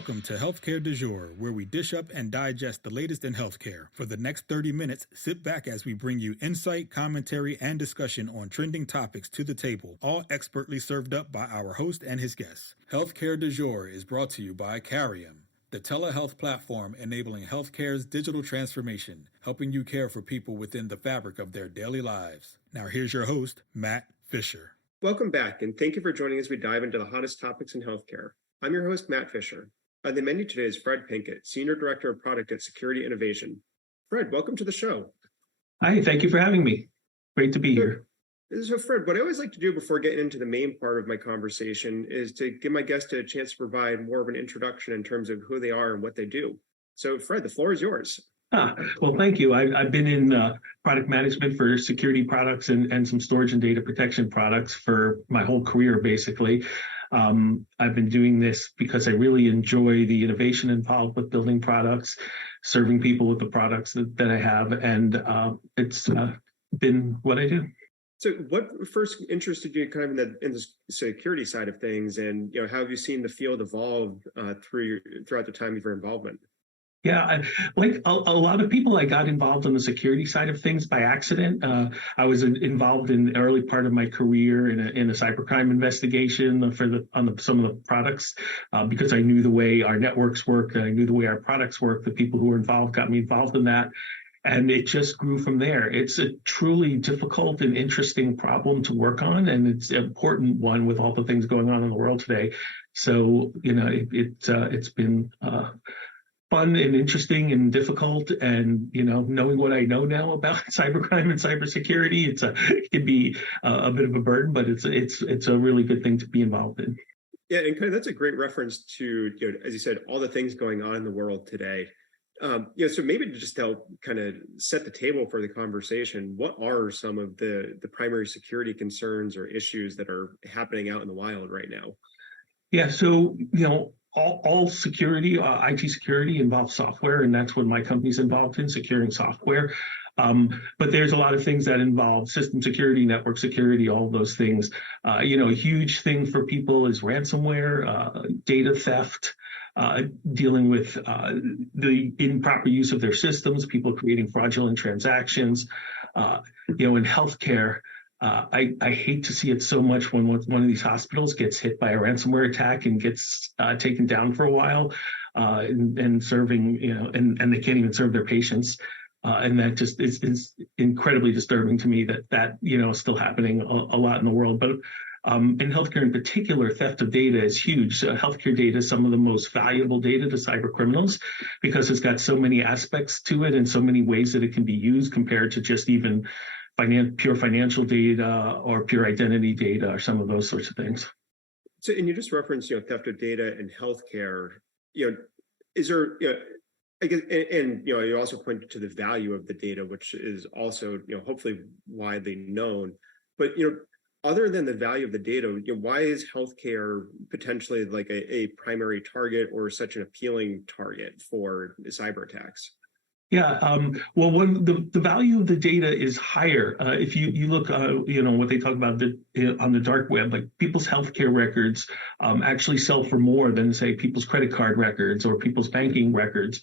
Welcome to Healthcare du Jour, where we dish up and digest the latest in healthcare. For the next 30 minutes, sit back as we bring you insight, commentary, and discussion on trending topics to the table, all expertly served up by our host and his guests. Healthcare du Jour is brought to you by Carium, the telehealth platform enabling healthcare's digital transformation, helping you care for people within the fabric of their daily lives. Now here's your host, Matt Fisher. Welcome back, and thank you for joining as we dive into the hottest topics in healthcare. I'm your host, Matt Fisher. On the menu today is Fred Pinkett, Senior Director of Product at Security Innovation. Fred, welcome to the show. Hi, thank you for having me. Great to be here. So, Fred, what I always like to do before getting into the main part of my conversation is to give my guests a chance to provide more of an introduction in terms of who they are and what they do. So, Fred, the floor is yours. Well, thank you. I've been in product management for security products and some storage and data protection products for my whole career, basically. I've been doing this because I really enjoy the innovation involved with building products, serving people with the products that I have, and it's been what I do. So what first interested you kind of in the security side of things, and how have you seen the field evolve throughout the time of your involvement? Yeah, like a lot of people, I got involved in the security side of things by accident. I was involved in the early part of my career in a cybercrime investigation on some of the products because I knew the way our networks work, and I knew the way our products work. The people who were involved got me involved in that. And it just grew from there. It's a truly difficult and interesting problem to work on, and it's an important one with all the things going on in the world today. So, it's been fun and interesting and difficult, and knowing what I know now about cybercrime and cybersecurity, it can be a bit of a burden, but it's a really good thing to be involved in. Yeah, and kind of that's a great reference to as you said, all the things going on in the world today. So maybe to just help kind of set the table for the conversation, what are some of the primary security concerns or issues that are happening out in the wild right now? Yeah, so all security, IT security involves software, and that's what my company's involved in, securing software. But there's a lot of things that involve system security, network security, all of those things. A huge thing for people is ransomware, data theft, dealing with the improper use of their systems, people creating fraudulent transactions. In healthcare, I hate to see it so much when one of these hospitals gets hit by a ransomware attack and gets taken down for a while, and serving, and they can't even serve their patients. And that just is incredibly disturbing to me that is still happening a lot in the world. But in healthcare in particular, theft of data is huge. Healthcare data is some of the most valuable data to cyber criminals because it's got so many aspects to it and so many ways that it can be used compared to just even pure financial data or pure identity data or some of those sorts of things. So, and you just referenced, theft of data in healthcare. Is there, I guess, and you also pointed to the value of the data, which is also, hopefully widely known. But other than the value of the data, why is healthcare potentially like a primary target or such an appealing target for cyber attacks? Yeah, well, the value of the data is higher. If you look, what they talk about on the dark web, like people's healthcare records actually sell for more than, say, people's credit card records or people's banking records,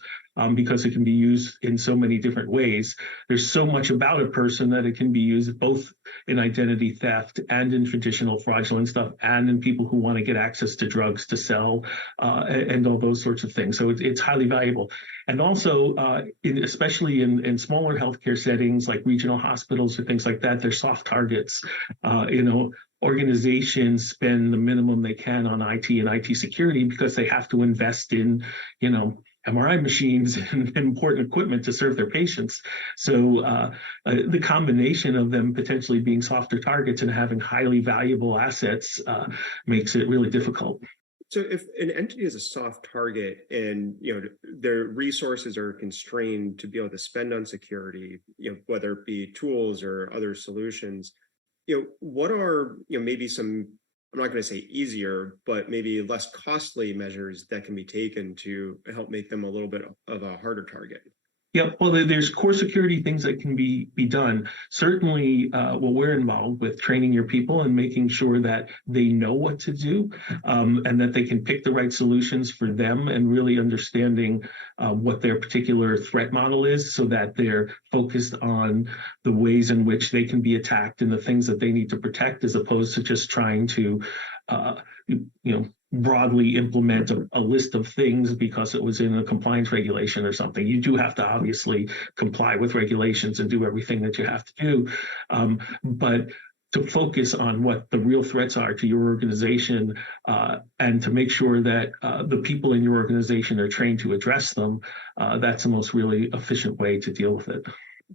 because it can be used in so many different ways. There's so much about a person that it can be used both in identity theft and in traditional fraudulent stuff, and in people who want to get access to drugs to sell, and all those sorts of things. So it's highly valuable. And also, especially in smaller healthcare settings like regional hospitals or things like that, they're soft targets. Organizations spend the minimum they can on IT and IT security because they have to invest in, MRI machines and important equipment to serve their patients. So the combination of them potentially being softer targets and having highly valuable assets makes it really difficult. So if an entity is a soft target and their resources are constrained to be able to spend on security, whether it be tools or other solutions, what are maybe some, I'm not going to say easier, but maybe less costly measures that can be taken to help make them a little bit of a harder target? Yep. Well, there's core security things that can be done. Certainly, what we're involved with training your people and making sure that they know what to do, and that they can pick the right solutions for them, and really understanding what their particular threat model is, so that they're focused on the ways in which they can be attacked and the things that they need to protect, as opposed to just trying to, broadly implement a list of things because it was in a compliance regulation or something. You do have to obviously comply with regulations and do everything that you have to do. But to focus on what the real threats are to your organization, and to make sure that the people in your organization are trained to address them, that's the most really efficient way to deal with it.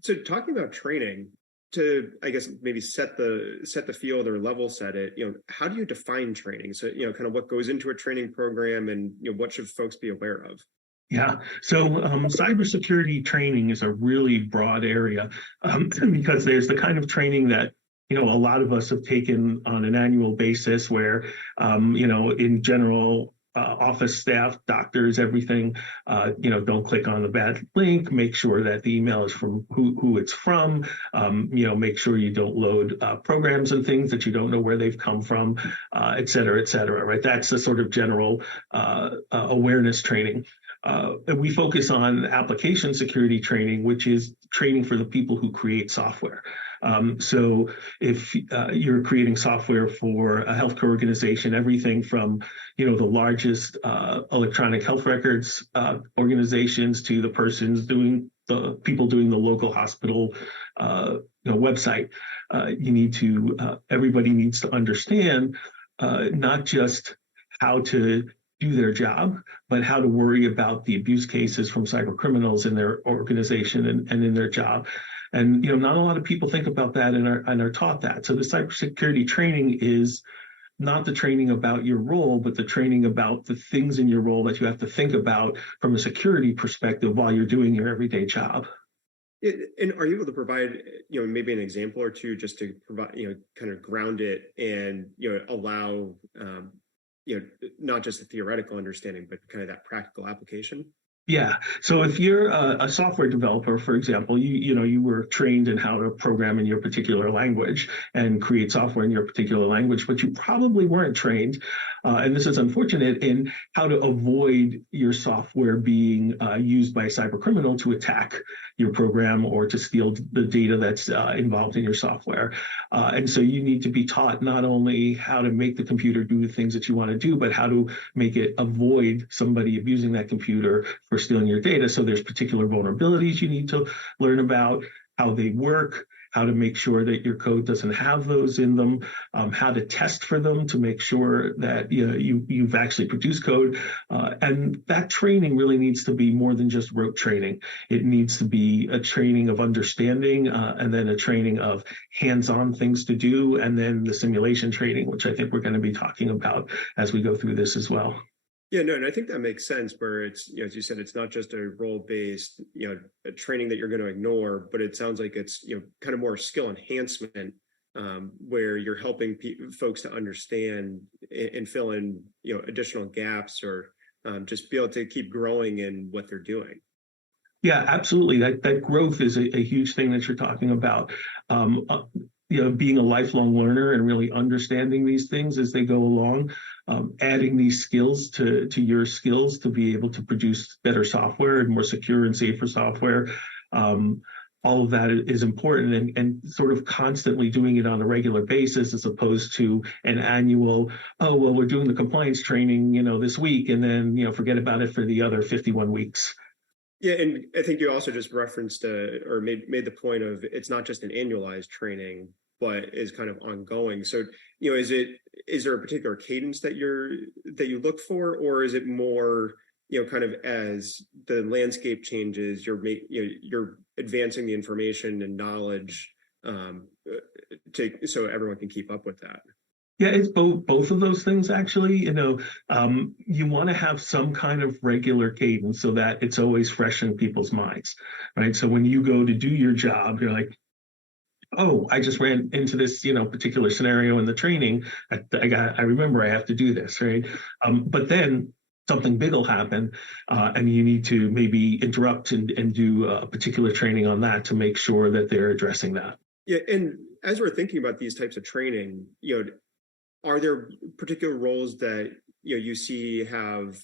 So talking about training, to, I guess, maybe set the field or level set it, how do you define training? So, kind of what goes into a training program, and, what should folks be aware of? Yeah. So cybersecurity training is a really broad area, because there's the kind of training that, a lot of us have taken on an annual basis, where, in general, office staff, doctors, everything, don't click on the bad link, make sure that the email is from who it's from, make sure you don't load programs and things that you don't know where they've come from, et cetera, right? That's the sort of general awareness training. We focus on application security training, which is training for the people who create software. So if you're creating software for a healthcare organization, everything from, the largest electronic health records organizations to the people doing the local hospital website, everybody needs to understand not just how to do their job, but how to worry about the abuse cases from cyber criminals in their organization and in their job. And not a lot of people think about that and are taught that. So the cybersecurity training is not the training about your role, but the training about the things in your role that you have to think about from a security perspective while you're doing your everyday job. And are you able to provide, maybe an example or two, just to provide, kind of ground it and, allow, not just a theoretical understanding, but kind of that practical application? Yeah. So if you're a software developer, for example, you were trained in how to program in your particular language and create software in your particular language, but you probably weren't trained, and this is unfortunate, in how to avoid your software being used by a cyber criminal to attack your program or to steal the data that's involved in your software. And so you need to be taught not only how to make the computer do the things that you want to do, but how to make it avoid somebody abusing that computer for stealing your data. So there's particular vulnerabilities you need to learn about, how they work, how to make sure that your code doesn't have those in them, how to test for them to make sure that you've actually produced code. And that training really needs to be more than just rote training. It needs to be a training of understanding, and then a training of hands-on things to do, and then the simulation training, which I think we're going to be talking about as we go through this as well. Yeah, no, and I think that makes sense, where it's, as you said, it's not just a role-based, a training that you're going to ignore, but it sounds like it's, kind of more skill enhancement, where you're helping folks to understand and fill in, additional gaps, or just be able to keep growing in what they're doing. Yeah, absolutely. That growth is a huge thing that you're talking about. Being a lifelong learner and really understanding these things as they go along, adding these skills to your skills to be able to produce better software and more secure and safer software. All of that is important, and sort of constantly doing it on a regular basis, as opposed to an annual, oh, well, we're doing the compliance training, this week, and then, forget about it for the other 51 weeks. Yeah, and I think you also just referenced or made the point of, it's not just an annualized training, but is kind of ongoing. So, is there a particular cadence that you look for, or is it more, kind of as the landscape changes, you're advancing the information and knowledge, so everyone can keep up with that? Yeah, it's both of those things, actually. You want to have some kind of regular cadence so that it's always fresh in people's minds, right? So when you go to do your job, you're like, oh, I just ran into this, particular scenario in the training. I remember I have to do this, right? But then something big will happen, and you need to maybe interrupt and do a particular training on that to make sure that they're addressing that. Yeah, and as we're thinking about these types of training, are there particular roles that you see have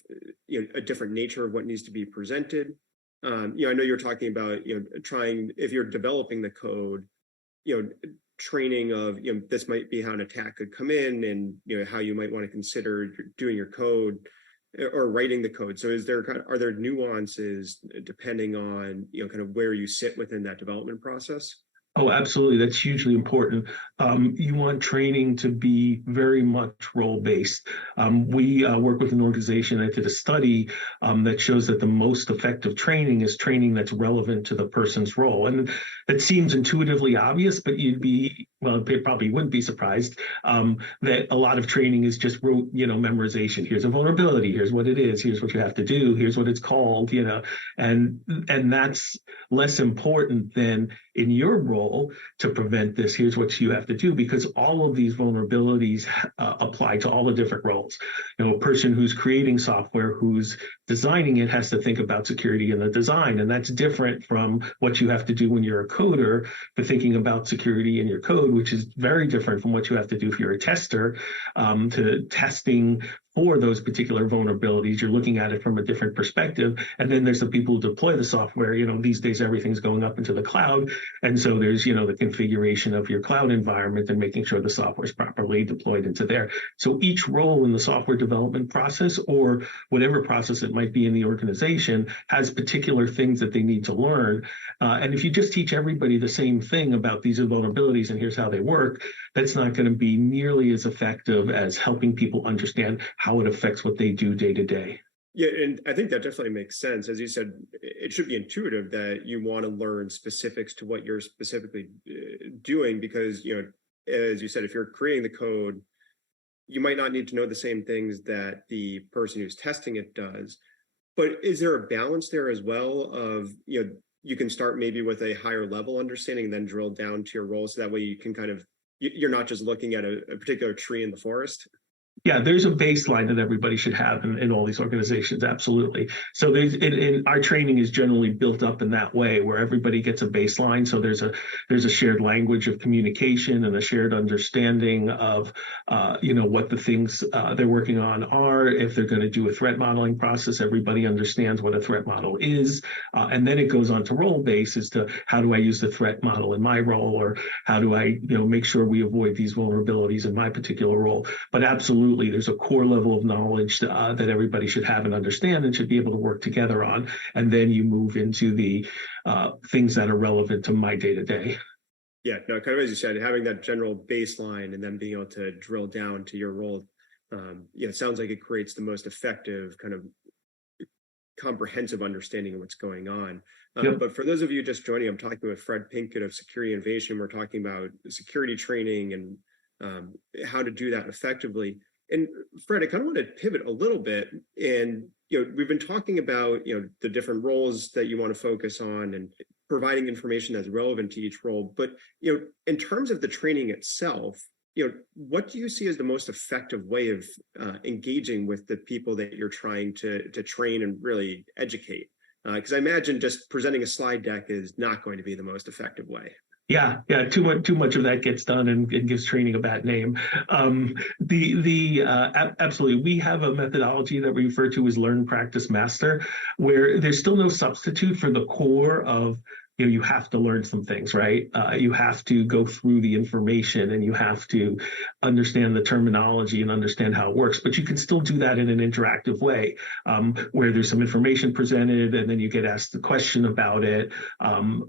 a different nature of what needs to be presented? I know you're talking about trying, if you're developing the code, training of this might be how an attack could come in, and how you might want to consider doing your code or writing the code. So are there nuances depending on kind of where you sit within that development process? Oh, absolutely. That's hugely important. You want training to be very much role-based. We work with an organization that did a study that shows that the most effective training is training that's relevant to the person's role. And that seems intuitively obvious, but it probably wouldn't be surprised that a lot of training is just memorization. Here's a vulnerability. Here's what it is. Here's what you have to do. Here's what it's called. And that's less important than in your role to prevent this. Here's what you have to do, because all of these vulnerabilities apply to all the different roles. A person who's creating software, who's designing it, has to think about security in the design, and that's different from what you have to do when you're a coder for thinking about security in your code, which is very different from what you have to do if you're a tester, to testing for those particular vulnerabilities. You're looking at it from a different perspective. And then there's the people who deploy the software. These days everything's going up into the cloud. And so there's, the configuration of your cloud environment and making sure the software is properly deployed into there. So each role in the software development process, or whatever process it might be in the organization, has particular things that they need to learn. And if you just teach everybody the same thing about these vulnerabilities and here's how they work, that's not going to be nearly as effective as helping people understand how it affects what they do day to day. Yeah, and I think that definitely makes sense. As you said, it should be intuitive that you want to learn specifics to what you're specifically doing, because, as you said, if you're creating the code, you might not need to know the same things that the person who's testing it does. But is there a balance there as well of, you can start maybe with a higher level understanding and then drill down to your role, so that way you can kind of, you're not just looking at a particular tree in the forest? Yeah, there's a baseline that everybody should have in all these organizations. Absolutely. So our training is generally built up in that way, where everybody gets a baseline. So there's a shared language of communication and a shared understanding of what the things they're working on are. If they're going to do a threat modeling process, everybody understands what a threat model is, and then it goes on to role base as to how do I use the threat model in my role, or how do I make sure we avoid these vulnerabilities in my particular role. But absolutely, there's a core level of knowledge that everybody should have and understand and should be able to work together on. And then you move into the things that are relevant to my day to day. Yeah, no, kind of as you said, having that general baseline and then being able to drill down to your role, it sounds like it creates the most effective kind of comprehensive understanding of what's going on. Yep. But for those of you just joining, I'm talking with Fred Pinkett of Security Innovation. We're talking about security training and how to do that effectively. And Fred, I kind of want to pivot a little bit. And, we've been talking about, the different roles that you want to focus on and providing information that's relevant to each role. But, in terms of the training itself, what do you see as the most effective way of engaging with the people that you're trying to train and really educate? Because I imagine just presenting a slide deck is not going to be the most effective way. Yeah. Too much of that gets done and gives training a bad name. Absolutely, we have a methodology that we refer to as learn, practice, master, where there's still no substitute for the core of, you have to learn some things, right? You have to go through the information and you have to understand the terminology and understand how it works. But you can still do that in an interactive way, where there's some information presented and then you get asked the question about it,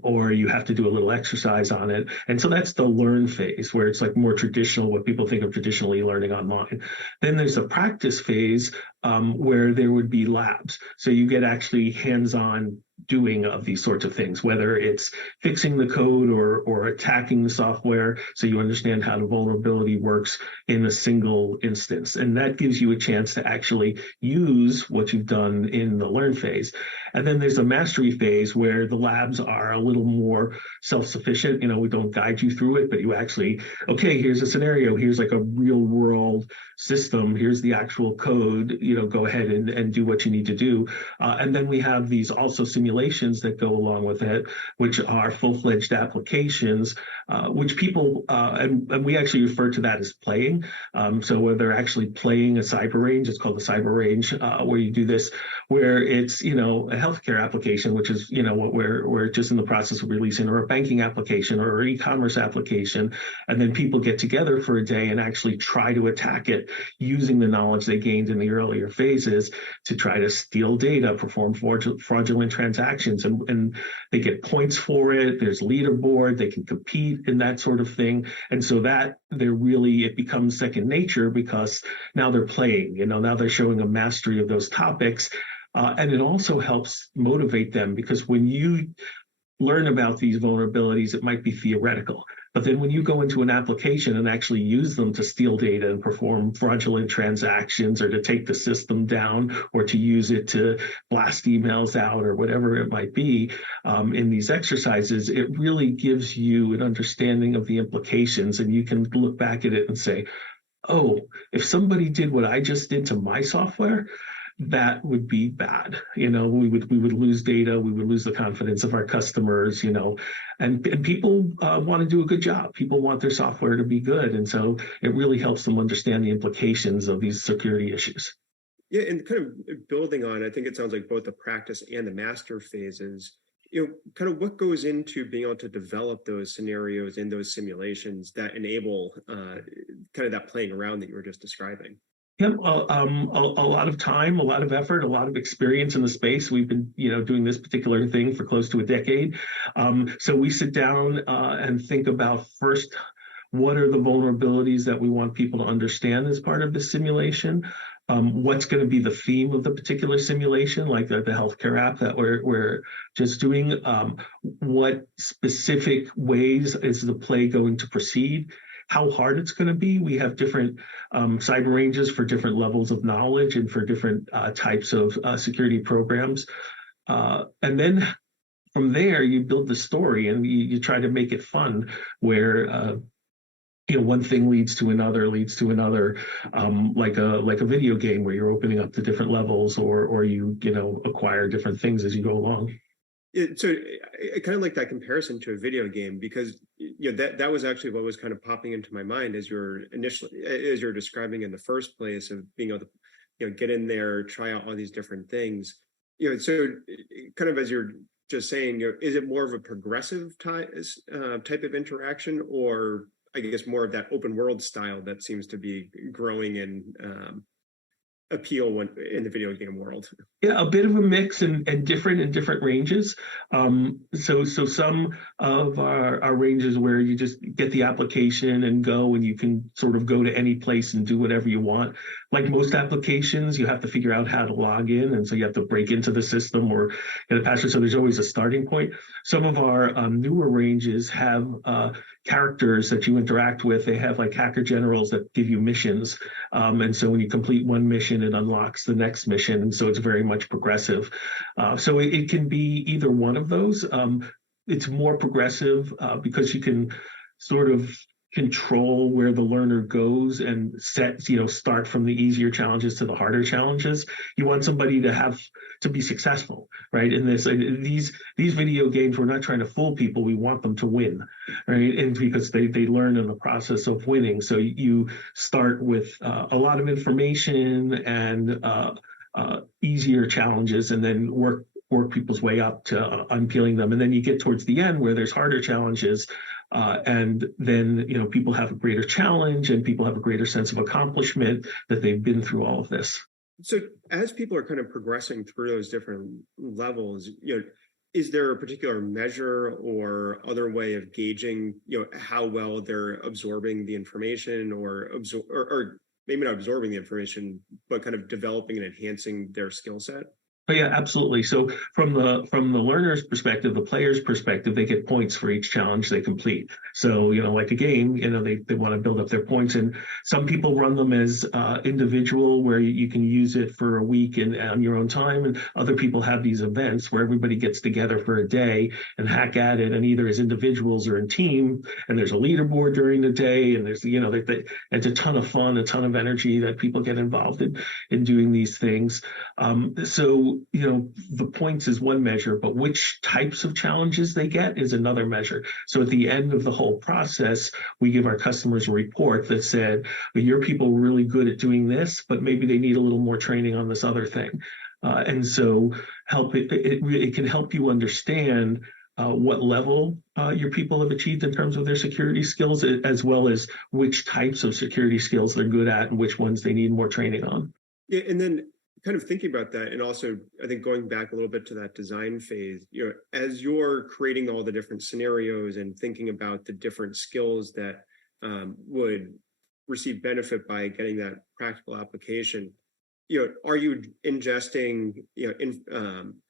or you have to do a little exercise on it. And so that's the learn phase, where it's like more traditional, what people think of traditionally learning online. Then there's the practice phase, where there would be labs. So you get actually hands-on doing of these sorts of things, whether it's fixing the code or attacking the software so you understand how the vulnerability works in a single instance. And that gives you a chance to actually use what you've done in the learn phase. And then there's a mastery phase where the labs are a little more self-sufficient. We don't guide you through it, but you actually, okay, here's a scenario. Here's like a real world system. Here's the actual code, go ahead and do what you need to do. And then we have these also simulations that go along with it, which are full-fledged applications, which people, and we actually refer to that as playing. So where they're actually playing a cyber range, it's called the cyber range, where you do this, where it's, a healthcare application, which is, what we're just in the process of releasing, or a banking application or an e-commerce application. And then people get together for a day and actually try to attack it using the knowledge they gained in the earlier phases to try to steal data, perform fraudulent transactions, and they get points for it. There's leaderboard, they can compete in that sort of thing. And so that it becomes second nature because now they're playing, now they're showing a mastery of those topics. And it also helps motivate them, because when you learn about these vulnerabilities, it might be theoretical. But then when you go into an application and actually use them to steal data and perform fraudulent transactions, or to take the system down, or to use it to blast emails out, or whatever it might be, in these exercises, it really gives you an understanding of the implications. And you can look back at it and say, oh, if somebody did what I just did to my software, that would be bad. We would lose data, we would lose the confidence of our customers, and people want to do a good job. People want their software to be good. And so it really helps them understand the implications of these security issues. Yeah, and kind of building on, I think it sounds like both the practice and the master phases, kind of what goes into being able to develop those scenarios in those simulations that enable kind of that playing around that you were just describing. Yep, a lot of time, a lot of effort, a lot of experience in the space. We've been, doing this particular thing for close to a decade. So we sit down and think about first, what are the vulnerabilities that we want people to understand as part of the simulation? What's going to be the theme of the particular simulation, like the healthcare app that we're just doing? What specific ways is the play going to proceed? How hard it's going to be. We have different cyber ranges for different levels of knowledge and for different types of security programs. And then from there, you build the story and you try to make it fun, where one thing leads to another, like a video game where you're opening up the different levels, or you acquire different things as you go along. So I kind of like that comparison to a video game, because that was actually what was kind of popping into my mind as you're describing in the first place, of being able to get in there, try out all these different things. So kind of as you're just saying, is it more of a progressive type of interaction, or I guess more of that open world style that seems to be growing in appeal in the video game world? Yeah, a bit of a mix and different in different ranges. So some of our ranges where you just get the application and go, and you can sort of go to any place and do whatever you want. Like most applications, you have to figure out how to log in, and so you have to break into the system or get a password. So there's always a starting point. Some of our newer ranges have characters that you interact with. They have like hacker generals that give you missions. And so when you complete one mission, it unlocks the next mission. And so it's very much progressive. So it can be either one of those. It's more progressive because you can sort of control where the learner goes and start from the easier challenges to the harder challenges. You want somebody to be successful, right? In these video games, we're not trying to fool people. We want them to win, right? And because they learn in the process of winning. So you start with a lot of information and easier challenges, and then work people's way up to unpeeling them. And then you get towards the end where there's harder challenges. And then, people have a greater challenge, and people have a greater sense of accomplishment that they've been through all of this. So as people are kind of progressing through those different levels, is there a particular measure or other way of gauging, how well they're absorbing the information, or maybe not absorbing the information, but kind of developing and enhancing their skill set? Oh yeah, absolutely. So from the learner's perspective, the player's perspective, they get points for each challenge they complete. So, like a game, they want to build up their points. And some people run them as individual, where you can use it for a week and on your own time. And other people have these events where everybody gets together for a day and hack at it, and either as individuals or in team. And there's a leaderboard during the day, and there's it's a ton of fun, a ton of energy that people get involved in doing these things. So, the points is one measure, but which types of challenges they get is another measure. So at the end of the whole process, we give our customers a report that said, well, your people were really good at doing this, but maybe they need a little more training on this other thing. And so it can help you understand what level your people have achieved in terms of their security skills, as well as which types of security skills they're good at and which ones they need more training on. Yeah, and then kind of thinking about that, and also I think going back a little bit to that design phase, as you're creating all the different scenarios and thinking about the different skills that would receive benefit by getting that practical application, are you ingesting,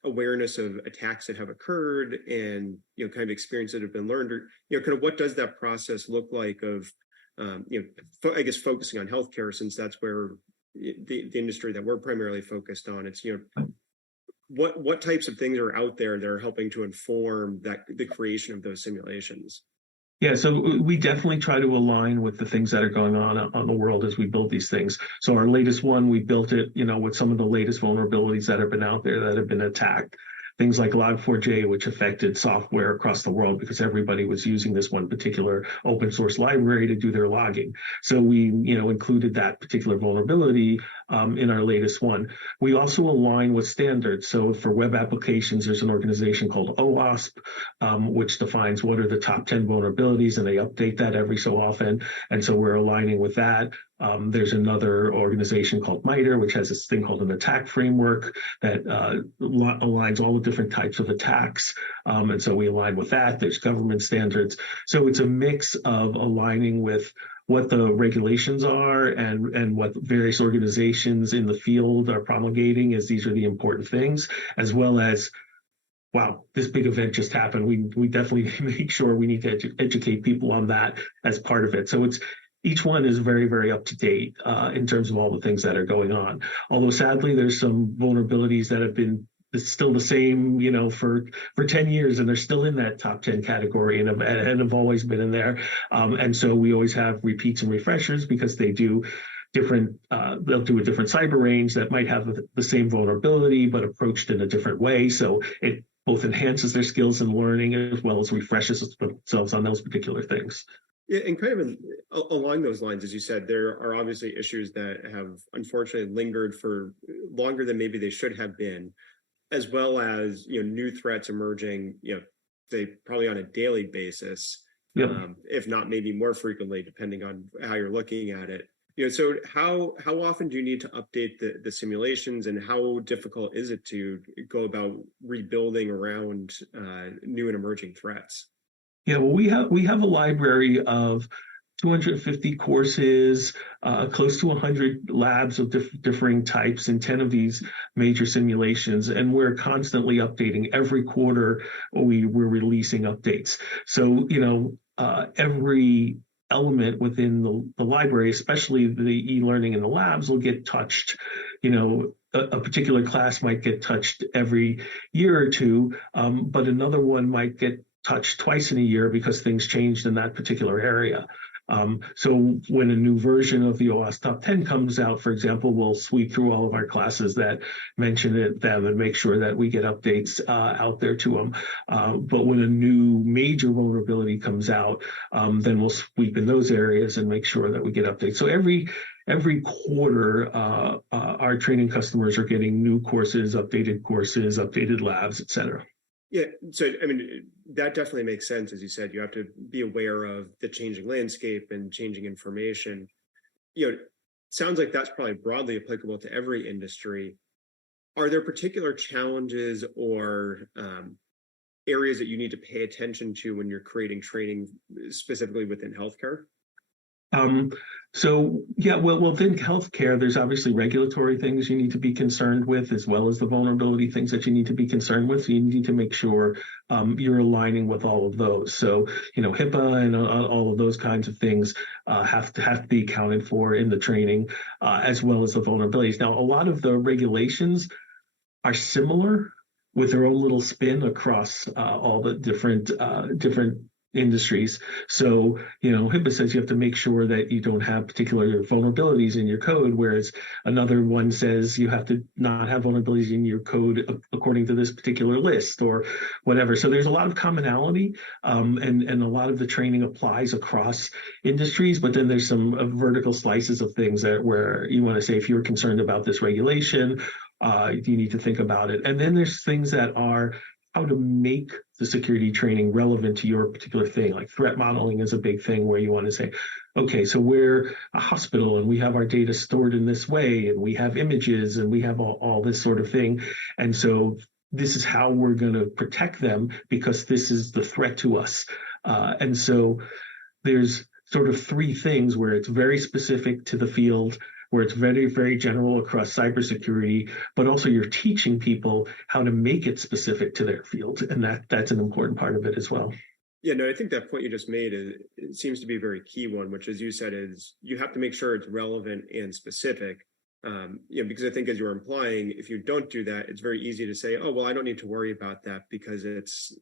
awareness of attacks that have occurred and, kind of experience that have been learned, or, kind of what does that process look like of, I guess focusing on healthcare, since that's where the industry that we're primarily focused on. It's what types of things are out there that are helping to inform the creation of those simulations. Yeah, so we definitely try to align with the things that are going on the world as we build these things. So our latest one, we built it, with some of the latest vulnerabilities that have been out there that have been attacked. Things like Log4j, which affected software across the world because everybody was using this one particular open source library to do their logging. So we, included that particular vulnerability in our latest one. We also align with standards. So for web applications, there's an organization called OWASP, which defines what are the top 10 vulnerabilities, and they update that every so often. And so we're aligning with that. There's another organization called MITRE, which has this thing called an attack framework that aligns all the different types of attacks. And so we align with that. There's government standards. So it's a mix of aligning with what the regulations are and what various organizations in the field are promulgating as these are the important things, as well as, wow, this big event just happened. We definitely make sure we need to educate people on that as part of it. So each one is very, very up to date in terms of all the things that are going on. Although sadly, there's some vulnerabilities that have been still the same, for 10 years, and they're still in that top 10 category and have always been in there. And so we always have repeats and refreshers because they do different, they'll do a different cyber range that might have the same vulnerability, but approached in a different way. So it both enhances their skills in learning as well as refreshes themselves on those particular things. Yeah, and kind of along those lines, as you said, there are obviously issues that have unfortunately lingered for longer than maybe they should have been, as well as new threats emerging, they probably on a daily basis, if not maybe more frequently, depending on how you're looking at it. So how often do you need to update the simulations, and how difficult is it to go about rebuilding around new and emerging threats? Yeah, well, we have a library of 250 courses, close to 100 labs of differing types, and 10 of these major simulations. And we're constantly updating. Every quarter, we're releasing updates. So, every element within the library, especially the e-learning in the labs, will get touched. A particular class might get touched every year or two, but another one might get touched twice in a year because things changed in that particular area. So when a new version of the OWASP Top 10 comes out, for example, we'll sweep through all of our classes that mention them and make sure that we get updates out there to them. But when a new major vulnerability comes out, then we'll sweep in those areas and make sure that we get updates. So every quarter, our training customers are getting new courses, updated labs, et cetera. Yeah, so I mean, that definitely makes sense. As you said, you have to be aware of the changing landscape and changing information. Sounds like that's probably broadly applicable to every industry. Are there particular challenges or areas that you need to pay attention to when you're creating training specifically within healthcare? So yeah, well, within healthcare, there's obviously regulatory things you need to be concerned with, as well as the vulnerability things that you need to be concerned with. So you need to make sure you're aligning with all of those. So HIPAA and all of those kinds of things have to be accounted for in the training, as well as the vulnerabilities. Now, a lot of the regulations are similar with their own little spin across all the different industries. So, HIPAA says you have to make sure that you don't have particular vulnerabilities in your code, whereas another one says you have to not have vulnerabilities in your code according to this particular list or whatever. So there's a lot of commonality, and a lot of the training applies across industries, but then there's some vertical slices of things that where you want to say, if you're concerned about this regulation, you need to think about it. And then there's things that are how to make the security training relevant to your particular thing. Like threat modeling is a big thing where you want to say, okay, so we're a hospital and we have our data stored in this way, and we have images and we have all this sort of thing. And so this is how we're going to protect them because this is the threat to us. And so there's sort of three things where it's very specific to the field, where it's very, very general across cybersecurity, but also you're teaching people how to make it specific to their field. And that's an important part of it as well. Yeah, no, I think that point you just made it seems to be a very key one, which, as you said, is you have to make sure it's relevant and specific. Because I think, as you're implying, if you don't do that, it's very easy to say, oh, well, I don't need to worry about that because it's,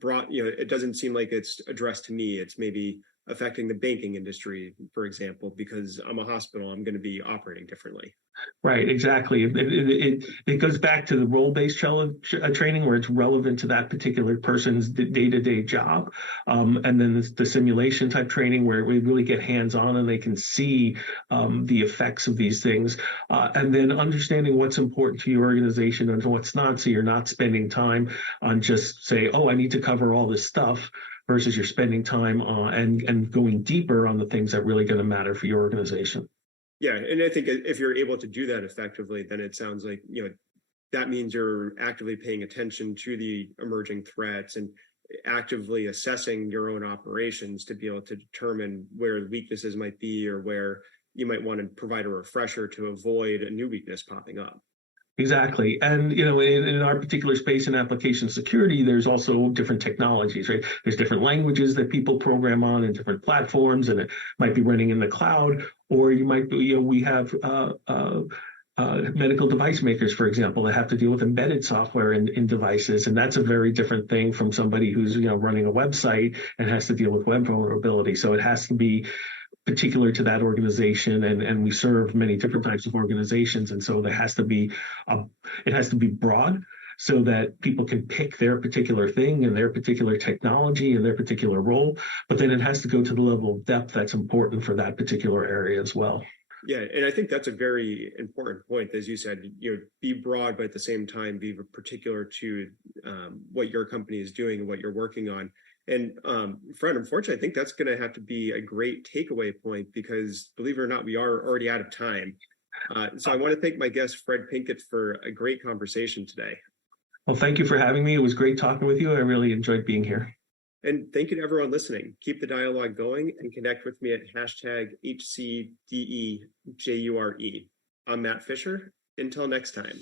brought, it doesn't seem like it's addressed to me. It's maybe affecting the banking industry, for example, because I'm a hospital, I'm going to be operating differently. Right, exactly. It goes back to the role-based training where it's relevant to that particular person's day-to-day job. And then the simulation type training where we really get hands-on and they can see the effects of these things. And then understanding what's important to your organization and what's not, so you're not spending time on just say, oh, I need to cover all this stuff, versus you're spending time and going deeper on the things that really going to matter for your organization. Yeah, and I think if you're able to do that effectively, then it sounds like, that means you're actively paying attention to the emerging threats and actively assessing your own operations to be able to determine where weaknesses might be or where you might want to provide a refresher to avoid a new weakness popping up. Exactly. And, in our particular space in application security, there's also different technologies, right? There's different languages that people program on and different platforms, and it might be running in the cloud, or you might be, we have medical device makers, for example, that have to deal with embedded software in devices. And that's a very different thing from somebody who's, running a website and has to deal with web vulnerability. So it has to be particular to that organization, and we serve many different types of organizations, and so there has to be it has to be broad so that people can pick their particular thing and their particular technology and their particular role, but then it has to go to the level of depth that's important for that particular area as well. Yeah, and I think that's a very important point. As you said, be broad, but at the same time be particular to what your company is doing and what you're working on. And Fred, unfortunately, I think that's going to have to be a great takeaway point because, believe it or not, we are already out of time. So I want to thank my guest, Fred Pinkett, for a great conversation today. Well, thank you for having me. It was great talking with you. I really enjoyed being here. And thank you to everyone listening. Keep the dialogue going and connect with me at #HCDEJURE. I'm Matt Fisher. Until next time.